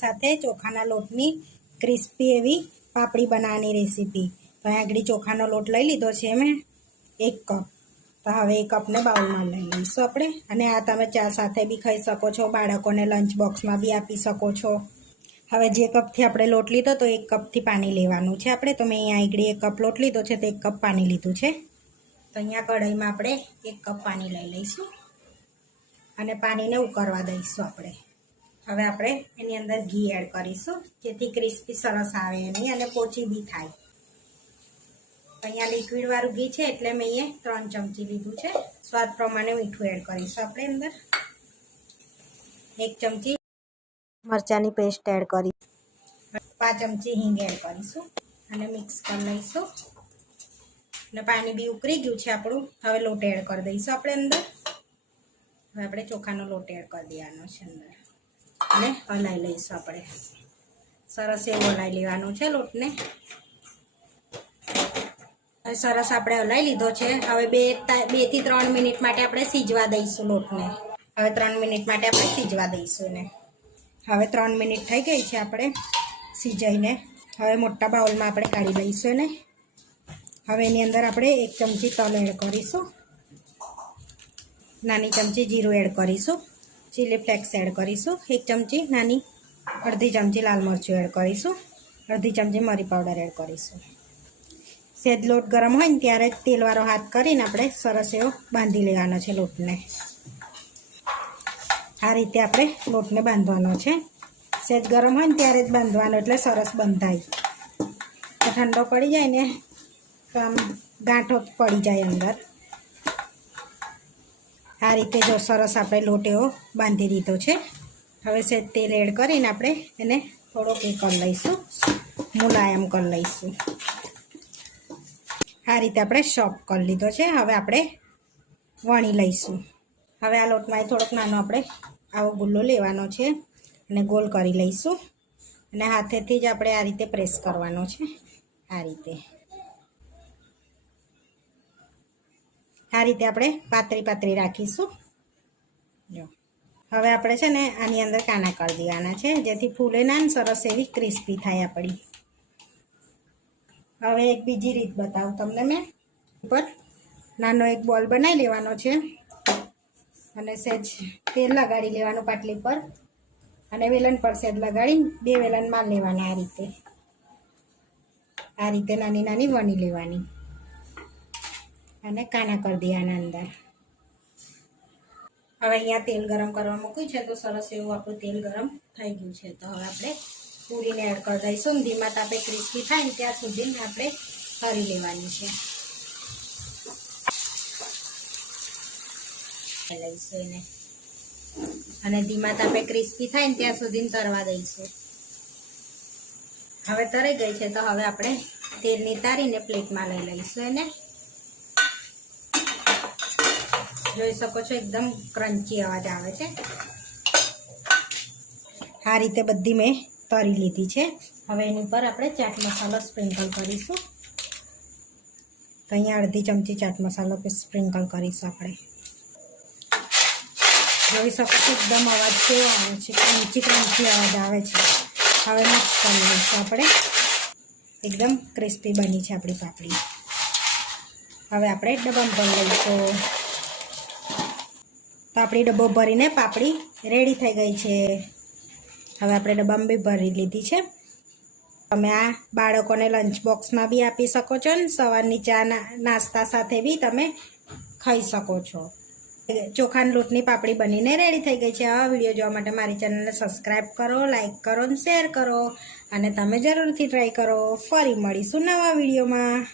સાથે ચોખાના લોટની ક્રિસ્પી એવી પાપડી બનાવવાની રેસીપી. તો અહીં આગળ ચોખાનો લોટ લઈ લીધો છે મેં 1 કપ. તો હવે એ કપને બાઉલમાં લઈ લઈશું આપણે. અને આ તમે ચા સાથે બી ખાઈ શકો છો, બાળકોને લંચ બોક્સમાં બી આપી શકો છો. હવે જે કપથી આપણે લોટ લીધો તો 1 કપથી પાણી લેવાનું છે આપણે. તો મેં અહીંયા આગળ 1 કપ લોટ લીધો છે તો 1 કપ પાણી લીધું છે. તો અહીંયા કઢાઈમાં આપણે 1 કપ પાણી લઈ લઈશું અને પાણીને ઉકળવા દઈશું આપણે. હવે આપણે એની અંદર ઘી એડ કરીશું જેથી ક્રિસ્પી સરસ આવે એની અને પોચી બી થાય. અહીંયા લિક્વિડ વાળું ઘી છે એટલે મેં અહીંયા 3 ચમચી લીધું છે. સ્વાદ પ્રમાણે મીઠું એડ કરીશું આપણે અંદર. 1 ચમચી મરચાંની પેસ્ટ એડ કરી, 5 ચમચી હિંગ એડ કરીશું અને મિક્સ કરી લઈશું. અને પાણી બી ઉકળી ગયું છે આપણું. હવે લોટ એડ કરી દઈશું આપણે અંદર. હવે આપણે ચોખાનો લોટ એડ કરી દેવાનો છે અંદર અને હલાવી લઈશું આપણે. સરસ એવું હલાવી લેવાનું છે લોટને. સરસ આપણે હલાવી લીધો છે. હવે 2 થી 3 મિનિટ માટે આપણે સીજવા દઈશું લોટને. હવે 3 મિનિટ માટે આપણે સીજવા દઈશું એને. હવે 3 મિનિટ થઈ ગઈ છે આપણે સીજાઈને. હવે મોટા બાઉલમાં આપણે કાઢી લઈશું એને. હવે એની અંદર આપણે 1 ચમચી તલ એડ કરીશું, નાની ચમચી જીરું એડ કરીશું, ચીલી ફ્લેક્સ એડ કરીશું, 1 ચમચી નાની, અડધી ચમચી લાલ મરચું એડ કરીશું, અડધી ચમચી મરી પાવડર એડ કરીશું. સહેજ લોટ ગરમ હોય ને ત્યારે તેલવાળો હાથ કરીને આપણે સરસ એવો બાંધી લેવાનો છે લોટને. આ રીતે આપણે લોટને બાંધવાનો છે. સહેજ ગરમ હોય ને ત્યારે જ બાંધવાનો એટલે સરસ બંધાય. તો ઠંડો પડી જાય ને તો આમ ગાંઠો પડી જાય અંદર. આ રીતે જો સરસ આપણે લોટ એવો બાંધી દીધો છે. હવે સહેજ તેલ એડ કરીને આપણે એને થોડોક એ કરી લઈશું, મુલાયમ કરી લઈશું. આ રીતે આપણે સોફ્ટ કરી લીધો છે. હવે આપણે વણી લઈશું. હવે આ લોટમાં થોડોક નાનો આપણે આવો ગુલ્લો લેવાનો છે અને ગોલ કરી લઈશું અને હાથેથી જ આપણે આ રીતે પ્રેસ કરવાનો છે. આ રીતે આપણે પાતળી રાખીશું. જો હવે આપણે છે ને આની અંદર કાના કરી દેવાના છે જેથી ફૂલે ના ને સરસ એવી ક્રિસ્પી થાય આપણી. હવે એક બીજી રીત બતાવું તમને મેં. ઉપર નાનો એક બોલ બનાવી લેવાનો છે અને સહેજ તેલ લગાડી લેવાનું પાટલી પર અને વેલણ પર સહેજ લગાડીને 2 વેલણ માર લેવાના. આ રીતે નાની નાની વણી લેવાની અને કાના કરી દેવાના અંદર. હવે અહીંયા તેલ ગરમ કરવા મૂક્યું છે તો સરસ એવું આપણું તેલ ગરમ થઈ ગયું છે. તો હવે આપણે પૂરીને એડ કરી દઈશું. ધીમા તાપે ક્રિસ્પી થાય ને ત્યાં સુધી આપણે તળી લેવાની છે. લઈશું એને અને ધીમા તાપે ક્રિસ્પી થાય ને ત્યાં સુધી તળવા દઈશું. હવે તળી ગઈ છે તો હવે આપણે તેલની તારીને પ્લેટમાં લઈ લઈશું એને. જોઈ શકો છો એકદમ ક્રન્ચી અવાજ આવે છે. આ રીતે બધી મેં તળી લીધી છે. હવે એની ઉપર આપણે ચાટ મસાલો સ્પ્રિંકલ કરીશું. તો અહીંયા અડધી ચમચી ચાટ મસાલો સ્પ્રિંકલ કરીશું આપણે. જોઈ શકો છો એકદમ અવાજ કેવો આવે છે, ક્રન્ચી અવાજ આવે છે. હવે મિક્સ કરી લઈશું આપણે. એકદમ ક્રિસ્પી બની છે આપણી પાપડી. હવે આપણે ડબ્બામાં ભરી લઈશું. તો આપણી ડબ્બો ભરીને પાપડી રેડી થઈ ગઈ છે. હવે આપણે ડબ્બામાં બી ભરી લીધી છે. તમે આ બાળકોને લંચ બોક્સમાં બી આપી શકો છો ને સવારની ચા નાસ્તા સાથે બી તમે ખાઈ શકો છો. ચોખાના લોટની પાપડી બનીને રેડી થઈ ગઈ છે. આ વિડીયો જોવા માટે મારી ચેનલને સબસ્ક્રાઈબ કરો, લાઈક કરો અને શેર કરો અને તમે જરૂરથી ટ્રાય કરો. ફરી મળીશું નવા વિડીયોમાં.